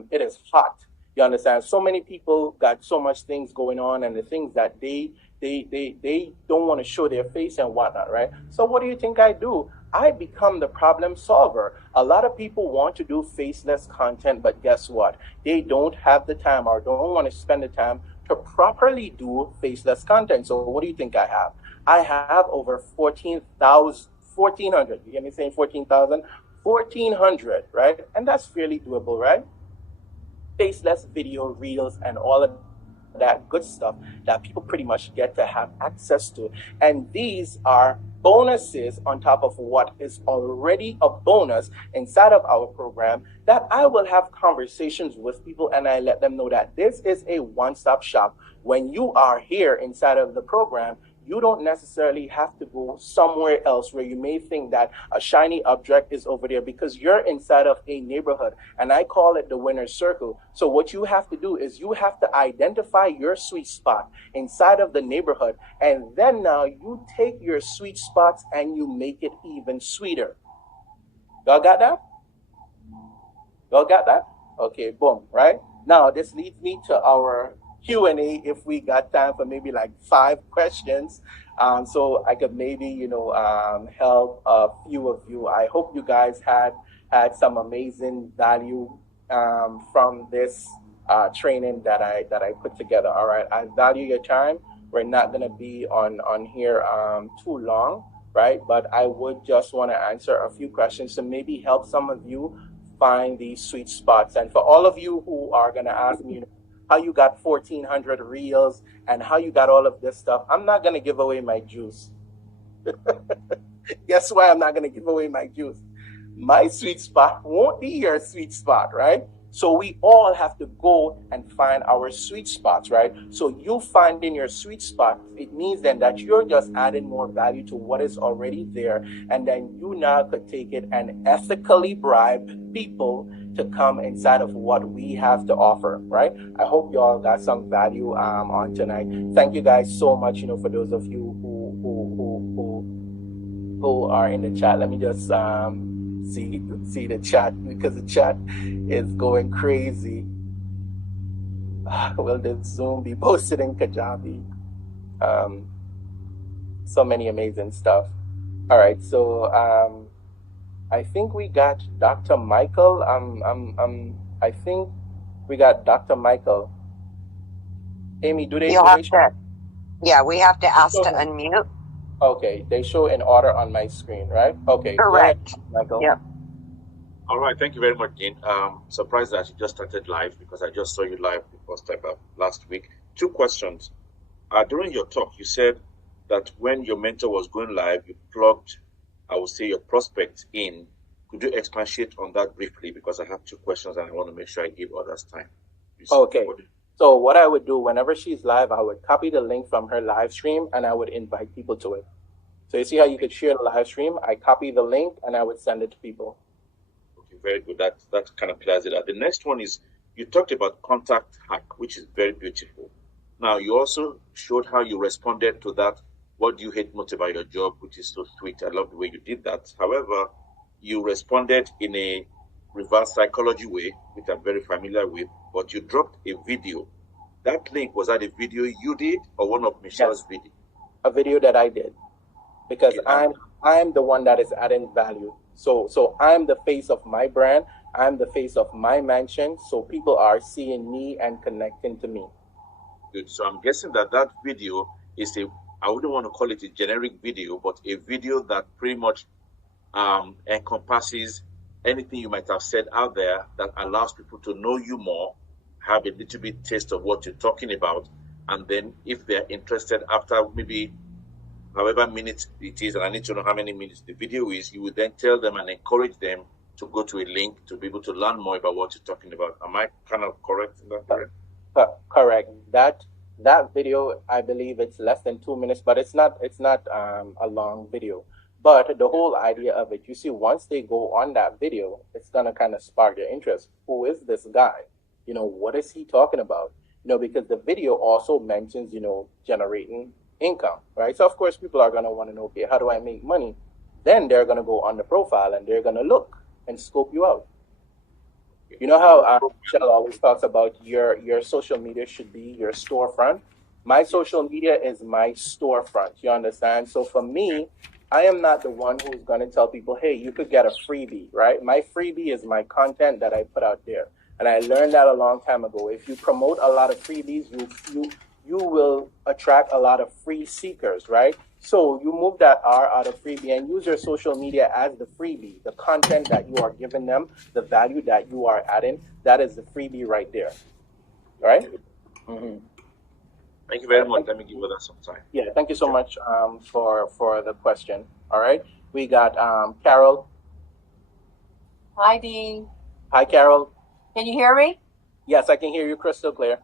it is hot. You understand? So many people got so much things going on, and the things that they don't want to show their face and whatnot, right? So what do you think I do? I become the problem solver. A lot of people want to do faceless content, but guess what? They don't have the time or don't want to spend the time to properly do faceless content. So what do you think I have? I have over 1,400. You hear me saying 14,000? 1,400, right? And that's fairly doable, right? Faceless video reels and all of that good stuff that people pretty much get to have access to. And these are bonuses on top of what is already a bonus inside of our program, that I will have conversations with people and I let them know that this is a one-stop shop. When you are here inside of the program, you don't necessarily have to go somewhere else where you may think that a shiny object is over there, because you're inside of a neighborhood, and I call it the winner's circle. So what you have to do is you have to identify your sweet spot inside of the neighborhood, and then now you take your sweet spots and you make it even sweeter. Y'all got that? Y'all got that? Okay, boom, right? Now this leads me to our Q&A, if we got time for maybe like 5 questions, so I could maybe help a few of you. I hope you guys had some amazing value from this training that I put together. All right, I value your time. We're not gonna be on here too long, right? But I would just want to answer a few questions to maybe help some of you find these sweet spots. And for all of you who are gonna ask me how you got 1,400 reels and how you got all of this stuff, I'm not going to give away my juice. Guess why I'm not going to give away my juice? My sweet spot won't be your sweet spot, right? So we all have to go and find our sweet spots, right? So you finding your sweet spot, it means then that you're just adding more value to what is already there. And then you now could take it and ethically bribe people to come inside of what we have to offer, right? I hope y'all got some value on tonight. Thank you guys so much, for those of you who are in the chat. Let me just see the chat, because the chat is going crazy. Will the Zoom be posted in Kajabi? So many amazing stuff. All right, so I think we got Dr. Michael. I think we got Dr. Michael. Amy, do they show? Yeah, we have to ask to unmute. Okay, they show in order on my screen, right? Okay. Correct. Go ahead, Michael. Yep. All right, thank you very much, Dean. Surprised that you just started live, because I just saw you live the first time last week. 2 questions. During your talk, you said that when your mentor was going live, you plugged, I would say, your prospect in. Could you expatiate on that briefly? Because I have 2 questions and I want to make sure I give others time. Okay. So what I would do whenever she's live, I would copy the link from her live stream and I would invite people to it. So you see how you could share the live stream? I copy the link and I would send it to people. Okay, very good. That kind of clears it out. The next one is you talked about contact hack, which is very beautiful. Now you also showed how you responded to that. What do you hate most about your job, which is so sweet. I love the way you did that. However, you responded in a reverse psychology way, which I'm very familiar with, but you dropped a video. That link, was that a video you did or one of Michelle's videos? A video that I did. Because Okay. I'm the one that is adding value. So I'm the face of my brand. I'm the face of my mansion. So people are seeing me and connecting to me. Good. So I'm guessing that video is I wouldn't want to call it a generic video, but a video that pretty much encompasses anything you might have said out there that allows people to know you more, have a little bit taste of what you're talking about, and then if they're interested after maybe however minutes it is, and I need to know how many minutes the video is, you would then tell them and encourage them to go to a link to be able to learn more about what you're talking about. Am I kind of correct in that area? Correct. That video, I believe it's less than 2 minutes, but it's not a long video. But the whole idea of it, you see, once they go on that video, it's gonna kind of spark their interest. Who is this guy? What is he talking about? Because the video also mentions, generating income, right? So of course people are gonna want to know, okay, how do I make money? Then they're gonna go on the profile and they're gonna look and scope you out. You know how Michelle always talks about your social media should be your storefront? My social media is my storefront. You understand? So for me, I am not the one who's going to tell people, hey, you could get a freebie, right? My freebie is my content that I put out there. And I learned that a long time ago. If you promote a lot of freebies, you will attract a lot of free seekers, right? So you move that R out of freebie and use your social media as the freebie. The content that you are giving them, the value that you are adding, that is the freebie right there. All right? Mm-hmm. Thank you very much. Let me give you that some time. Yeah, thank you so much for the question. All right. We got Carol. Hi, Dean. Hi, Carol. Can you hear me? Yes, I can hear you crystal clear.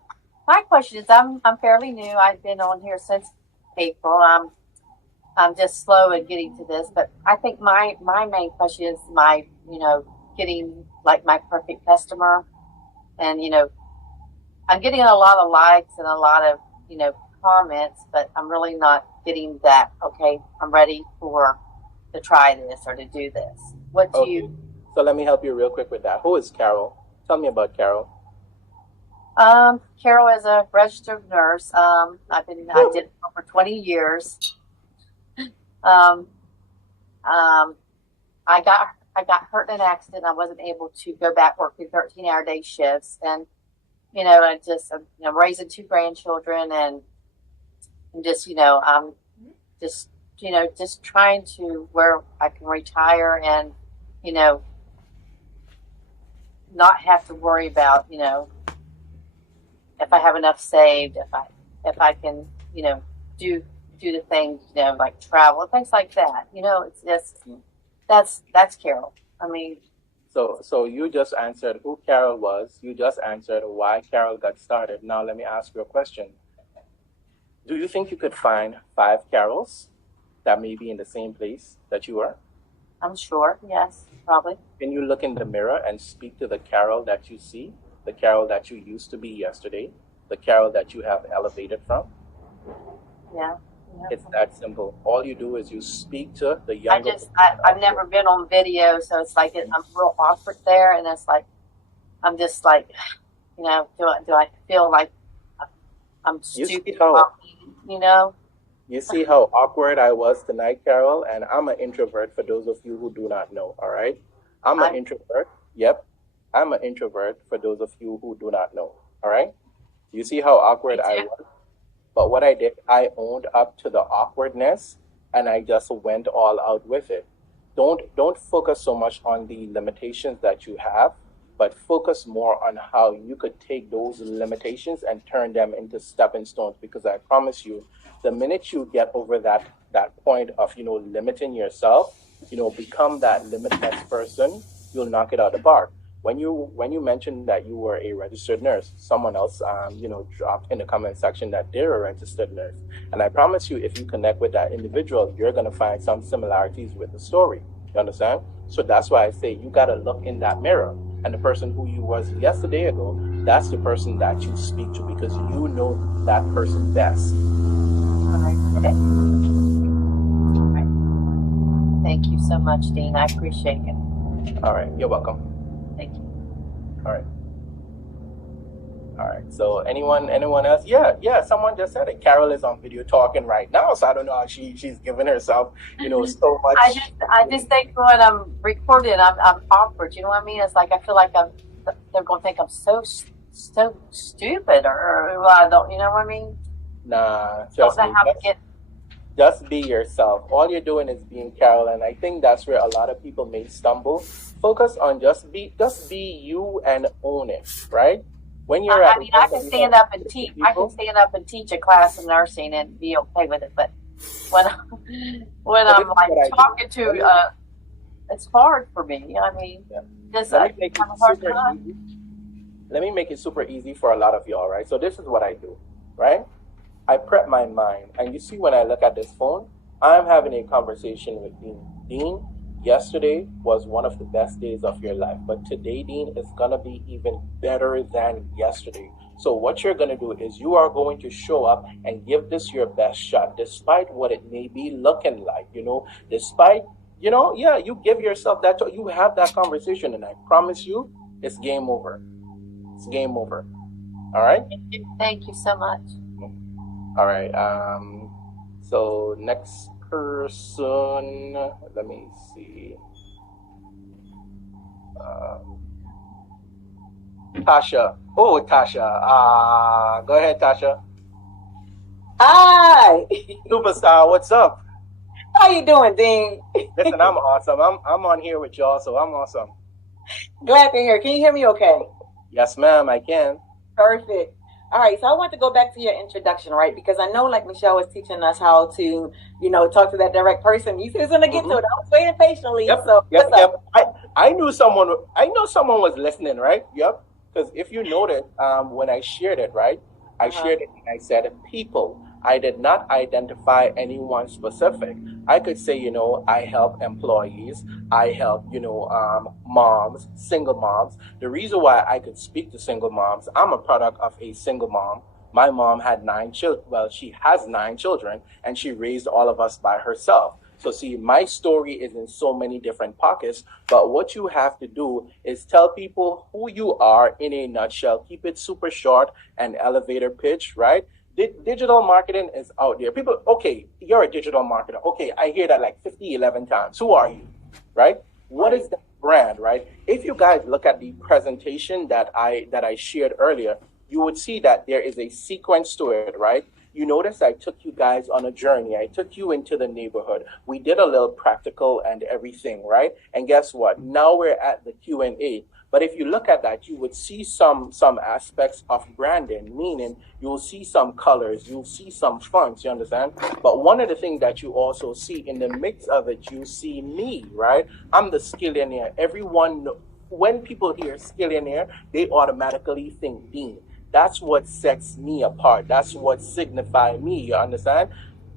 My question is, I'm fairly new. I've been on here since April. I'm just slow at getting to this, but I think my main question is getting like my perfect customer, and I'm getting a lot of likes and a lot of comments, but I'm really not getting that. Okay, I'm ready to try this or to do this. What do you? So let me help you real quick with that. Who is Carol? Tell me about Carol. Carol is a registered nurse. I did it for 20 years. I got hurt in an accident. I wasn't able to go back working 13-hour day shifts, and I'm raising 2 grandchildren, and I'm just trying to where I can retire and not have to worry about if I have enough saved, if I can do the things like travel, things like that. It's just that's Carol. I mean, so you just answered who Carol was. You just answered why Carol got started. Now let me ask you a question. Do you think you could find 5 Carols that may be in the same place that you are? I'm sure. Yes, probably. Can you look in the mirror and speak to the Carol that you see, the Carol that you used to be yesterday, the Carol that you have elevated from? Yeah. It's that simple. All you do is you speak to the younger. I've never been on video, so it's like I'm real awkward there, and it's like I'm just like, do I feel like I'm stupid? You see how awkward I was tonight, Carol, and I'm an introvert for those of you who do not know, all right? I'm an introvert. Yep. I'm an introvert for those of you who do not know, all right? You see how awkward I was? But what I did, I owned up to the awkwardness and I just went all out with it. Don't focus so much on the limitations that you have, but focus more on how you could take those limitations and turn them into stepping stones, because I promise you, the minute you get over that point of, limiting yourself, become that limitless person, you'll knock it out of the park. when you mentioned that you were a registered nurse, someone else dropped in the comment section that they're a registered nurse. And I promise you, if you connect with that individual, you're gonna find some similarities with the story. You understand? So that's why I say you gotta look in that mirror. And the person who you was yesterday ago, that's the person that you speak to, because you know that person best. Okay. Thank you so much, Dean. I appreciate it. All right, you're welcome. Thank you. All right. So anyone else? Yeah. Someone just said it. Carol is on video talking right now, so I don't know how she's giving herself, so much. I just think when I'm recording, I'm awkward. You know what I mean? It's like I feel like they're gonna think I'm so stupid, or I don't. You know what I mean? Nah, just be yourself. All you're doing is being Carol, and I think that's where a lot of people may stumble. Focus on just be you and own it, right? When you're I can stand up and teach. I can stand up and teach a class of nursing and be okay with it. But when I'm like talking to, it's hard for me. I mean, let me make it super easy for a lot of y'all, right? So this is what I do, right? I prep my mind, and you see when I look at this phone, I'm having a conversation with Dean. Dean, yesterday was one of the best days of your life, but today, Dean, is gonna be even better than yesterday. So what you're gonna do is you are going to show up and give this your best shot, despite what it may be looking like, despite, you give yourself that, you have that conversation, and I promise you, it's game over. It's game over. All right? Thank you so much. All right. So next person, let me see. Tasha. Oh, Tasha. Go ahead, Tasha. Hi. Superstar, what's up? How you doing, Dean? Listen, I'm awesome. I'm on here with y'all, so I'm awesome. Glad to hear. Can you hear me okay? Yes, ma'am, I can. Perfect. All right, so I want to go back to your introduction, right? Because I know, like Michelle was teaching us how to, talk to that direct person. You said it's gonna get to it. I was waiting patiently. Yep, So yep. I knew someone was listening, right? Yep. Because if you noted, when I shared it, right? I shared it and I said people. I did not identify anyone specific. I could say, I help employees. I help, moms, single moms. The reason why I could speak to single moms, I'm a product of a single mom. My mom had 9 children. Well, she has 9 children, and she raised all of us by herself. So see, my story is in so many different pockets, but what you have to do is tell people who you are in a nutshell. Keep it super short and elevator pitch, right? Digital marketing is out there. People, okay, you're a digital marketer. Okay, I hear that like 11 times. Who are you, right? What is the brand, right? If you guys look at the presentation that I shared earlier, you would see that there is a sequence to it, right? You notice I took you guys on a journey. I took you into the neighborhood. We did a little practical and everything, right? And guess what? Now we're at the Q&A. But if you look at that, you would see some aspects of branding, meaning you'll see some colors, you'll see some fonts, you understand? But one of the things that you also see in the mix of it, you see me, right? I'm the skillionaire. Everyone, when people hear skillionaire, they automatically think Dean. That's what sets me apart. That's what signifies me, you understand?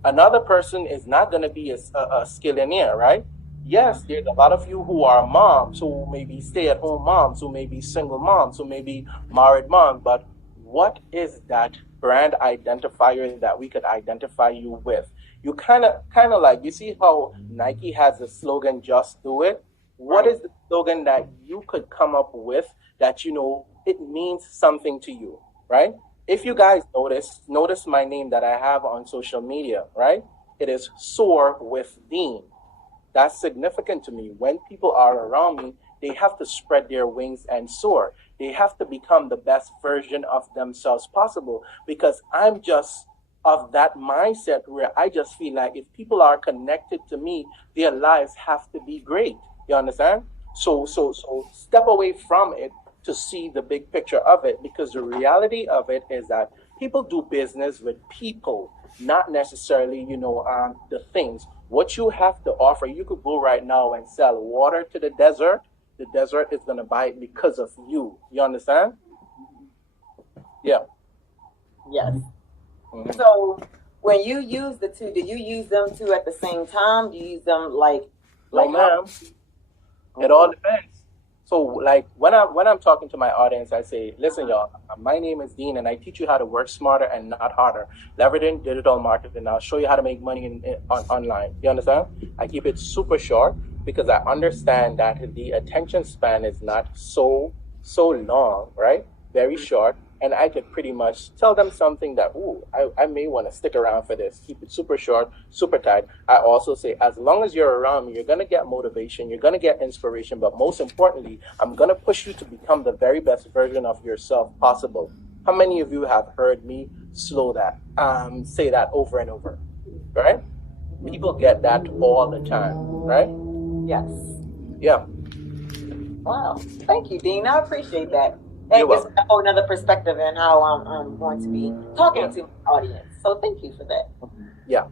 Another person is not going to be a skillionaire, right? Yes, there's a lot of you who are moms, who may be stay-at-home moms, who may be single moms, who may be married moms, but what is that brand identifier that we could identify you with? You kind of like, you see how Nike has the slogan, just do it? What is the slogan that you could come up with that, it means something to you, right? If you guys notice my name that I have on social media, right? It is Soar with Dean. That's significant to me. When people are around me, they have to spread their wings and soar. They have to become the best version of themselves possible, because I'm just of that mindset where I just feel like if people are connected to me, their lives have to be great. You understand? So step away from it to see the big picture of it, because the reality of it is that people do business with people, not necessarily, the things. What you have to offer, you could go right now and sell water to the desert. the desert is going to buy it because of you. You understand? Yeah. Yes. Mhm. So when you use the two, do you use them two at the same time? Do you use them No, ma'am. It all depends. So, like when I'm talking to my audience, I say, "Listen, y'all. My name is Dean, and I teach you how to work smarter and not harder, leveraging digital marketing. I'll show you how to make money online." You understand? I keep it super short because I understand that the attention span is not so long, right? Very short. And I could pretty much tell them something that, I may want to stick around for this. Keep it super short, super tight. I also say, as long as you're around me, you're going to get motivation, you're going to get inspiration, but most importantly, I'm going to push you to become the very best version of yourself possible. How many of you have heard me say that over and over, right? People get that all the time, right? Yes. Yeah. Wow. Thank you, Dean. I appreciate that. You're That gives welcome. me a whole another perspective in how I'm going to be talking to my audience. So thank you for that. Yeah.